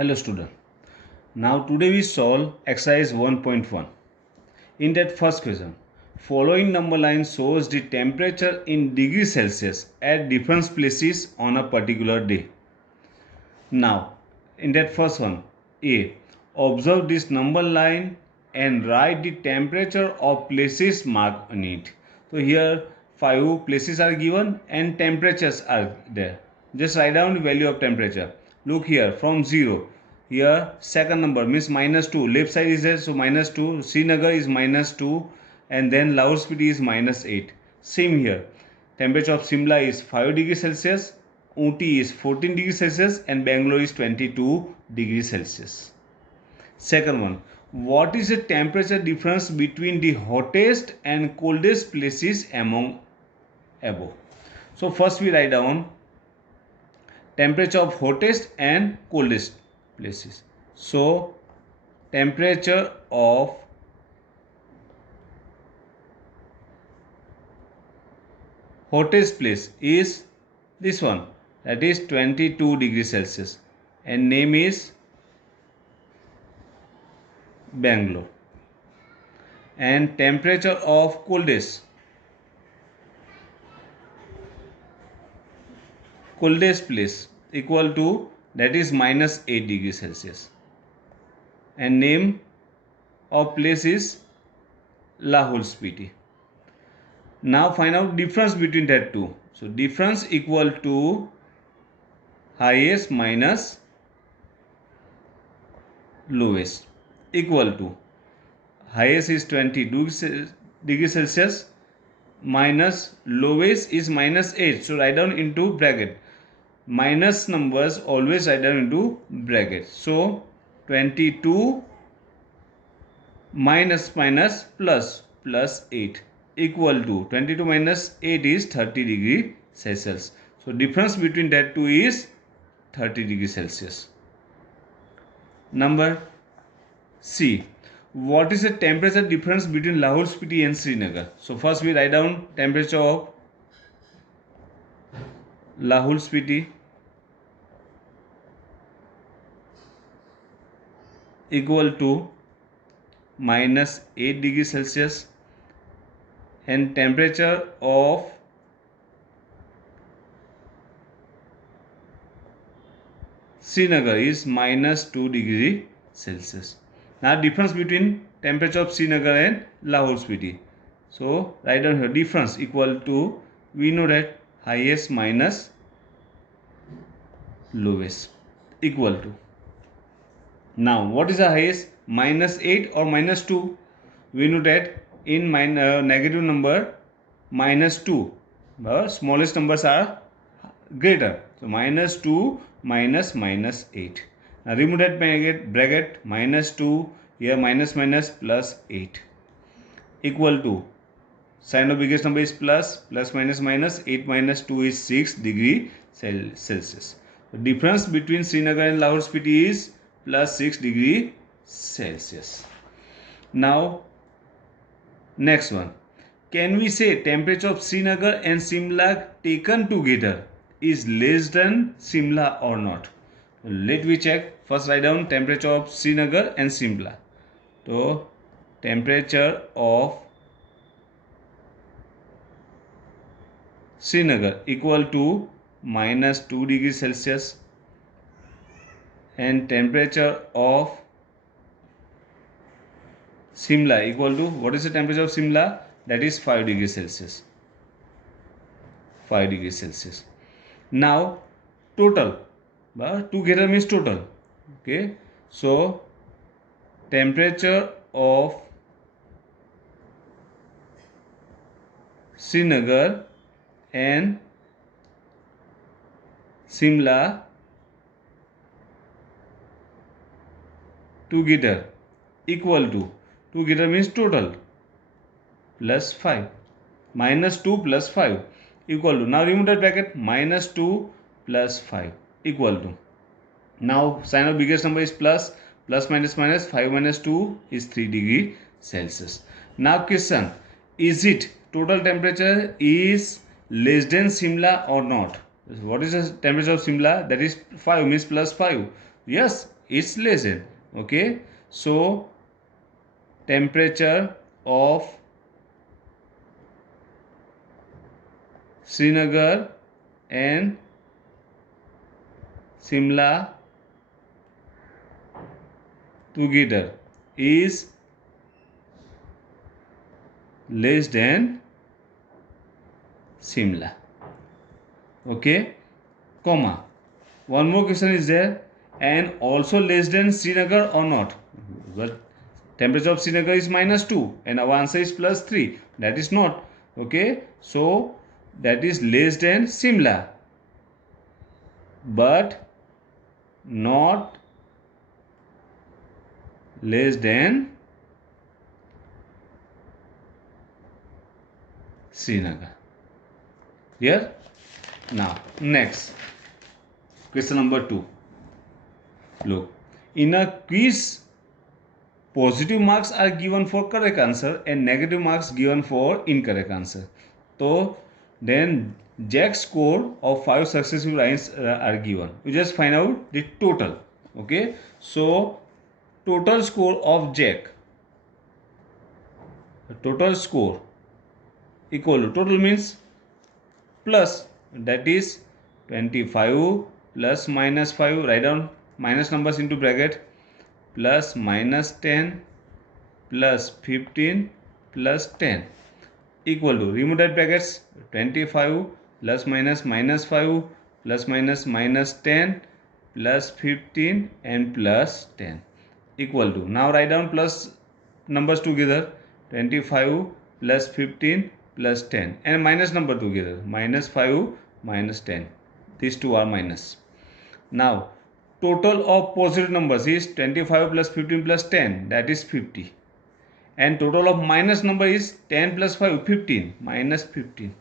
Hello student. Now today we solve exercise 1.1. In that first question, following number line shows the temperature in degrees Celsius at different places on a particular day. Now in that first one, A. Observe this number line and write the temperature of places marked on it. So here 5 places are given and temperatures are there. Just write down the value of temperature. Look here from 0. Here second number means -2. Left side is there, so -2. Srinagar is -2 and then Lahore Spiti is -8. Same here. Temperature of Shimla is 5 degrees Celsius. Ooty is 14 degrees Celsius and Bangalore is 22 degrees Celsius. Second one, what is the temperature difference between the hottest and coldest places among above? So first we write down temperature of hottest and coldest places. So temperature of hottest place is this one, that is 22 degrees Celsius and name is Bangalore. And temperature of coldest place equal to, that is -8 degrees Celsius and name of place is Lahore Spiti. Now find out difference between that two. So difference equal to highest minus lowest equal to highest is 20 degrees Celsius minus lowest is -8. So write down into bracket. Minus numbers always write down into bracket. So 22 minus plus 8 equal to 22 minus 8 is 30 degree Celsius. So difference between that two is 30 degrees Celsius. Number C. What is the temperature difference between Lahore Spiti and Srinagar? So first we write down temperature of Lahore Spiti equal to -8 degrees Celsius and temperature of Srinagar is -2 degree Celsius. Now difference between temperature of Srinagar and Lahore Spiti. So write down here difference equal to, we know that highest minus lowest equal to. Now what is the highest? -8 or -2? We know that in negative number -2, the smallest numbers are greater. So -2 minus -8. Now remove that bracket -2, here minus plus 8 equal to, sign of biggest number is plus minus 8 minus 2 is 6 degree Celsius. The difference between Srinagar and Lahore Spiti is +6 degree Celsius. Now next one, can we say temperature of Srinagar and Shimla taken together is less than Shimla or not? Let me check. First write down temperature of Srinagar and Shimla. So temperature of Srinagar equal to -2 degrees Celsius and temperature of Shimla equal to, what is the temperature of Shimla? That is 5 degrees Celsius. 5 degrees Celsius. Now total, together means total. Okay, so temperature of Srinagar and Shimla together equal to, together means total, plus 5, -2 plus 5 equal to, now remove that bracket, -2 plus 5 equal to, now sign of biggest number is plus minus 5 minus 2 is 3 degree Celsius. Now question, is it total temperature is less than Shimla or not? What is the temperature of Shimla? That is 5 means plus 5. Yes, it's less than. Okay, so temperature of Srinagar and Simla together is less than Simla. Okay, comma. One more question is there, and also less than Srinagar or not? But temperature of Srinagar is -2 and our answer is +3. That is not. Okay, so that is less than Simla, but not less than Srinagar. Here. Now next question number 2. Look, in a quiz, positive marks are given for correct answer and negative marks given for incorrect answer. So then Jack's score of 5 successive lines are given. You just find out the total. Okay, so total score of Jack, total score equal to, total means plus, that is 25 plus minus 5, write down minus numbers into bracket, plus minus 10 plus 15 plus 10 equal to, remove that brackets, 25 plus minus minus 5 plus minus minus 10 plus 15 and plus 10 equal to, now write down plus numbers together, 25 plus 15 plus 10 and minus number together, minus 5 minus 10, these two are minus. Now total of positive numbers is 25 plus 15 plus 10, that is 50, and total of minus number is 10 plus 5, 15, minus 15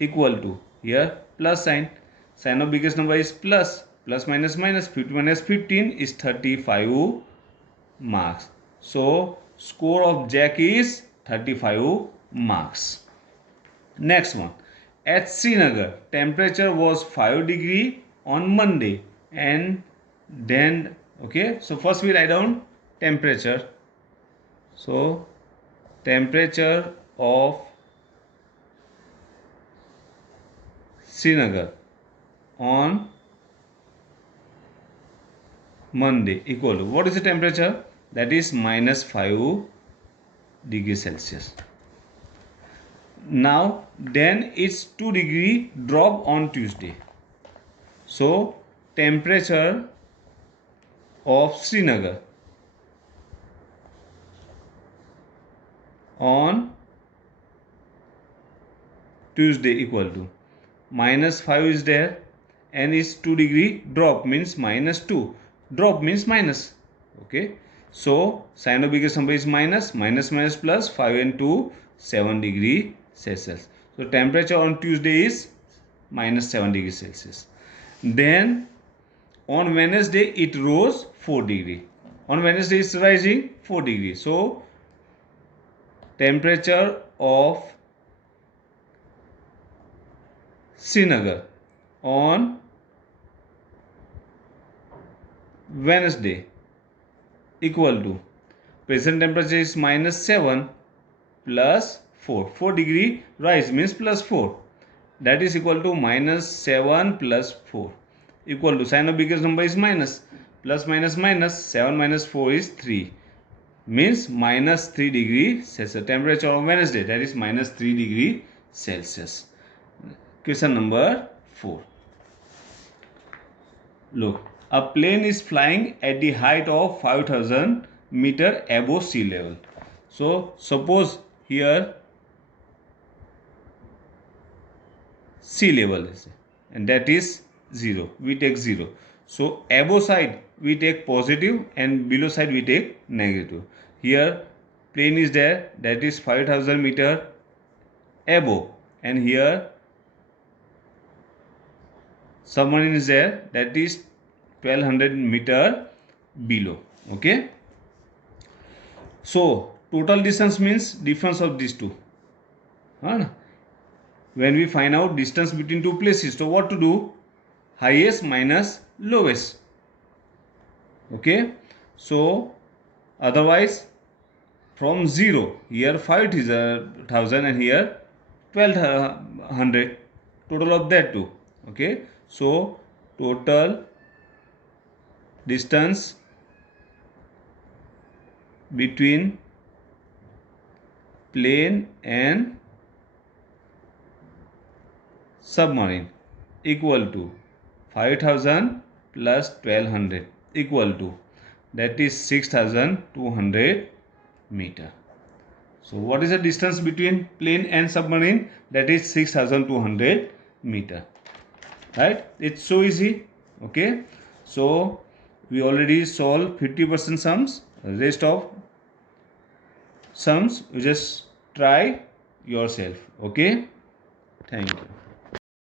equal to, here plus sign, sign of biggest number is plus, plus minus minus, 50 minus 15 is 35 marks. So score of Jack is 35 marks. Next one, at Srinagar temperature was 5 degree on Monday, and then, okay, so first we write down temperature. So temperature of Srinagar on Monday equal to, what is the temperature? That is -5 degrees Celsius. Now then it's 2 degree drop on Tuesday. So temperature of Srinagar on Tuesday equal to, -5 is there and is 2 degree drop means -2, drop means minus. Okay, so sign of biggest number is minus, minus minus plus, 5 and 2, 7 degree Celsius. So temperature on Tuesday is -7 degrees Celsius. Then on Wednesday it rose 4 degree. On Wednesday it's rising 4 degree. So temperature of Srinagar on Wednesday equal to, present temperature is -7 plus 4, 4 degree rise means plus 4, that is equal to -7 plus 4 equal to, sign of biggest number is minus, plus minus minus, 7 minus 4 is 3, means -3 degree Celsius. Temperature on Wednesday, that is -3 degree Celsius. Question number 4. Look, a plane is flying at the height of 5000 meter above sea level. So suppose here sea level is, and that is 0, we take 0. So above side we take positive and below side we take negative. Here plane is there, that is 5000 meter above, and here submarine is there, that is 1200 meter below. Okay, so total distance means difference of these two. When we find out distance between two places, so what to do? Highest minus lowest. Okay, so otherwise from 0, here 5,000 and here 1200, total of that two. Okay, so total distance between plane and submarine equal to 5,000 plus 1200 equal to, that is 6,200 meter. So what is the distance between plane and submarine? That is 6,200 meter. Right? It's so easy. Okay. So we already solved 50% sums. Rest of sums you just try yourself. Okay. Thank you.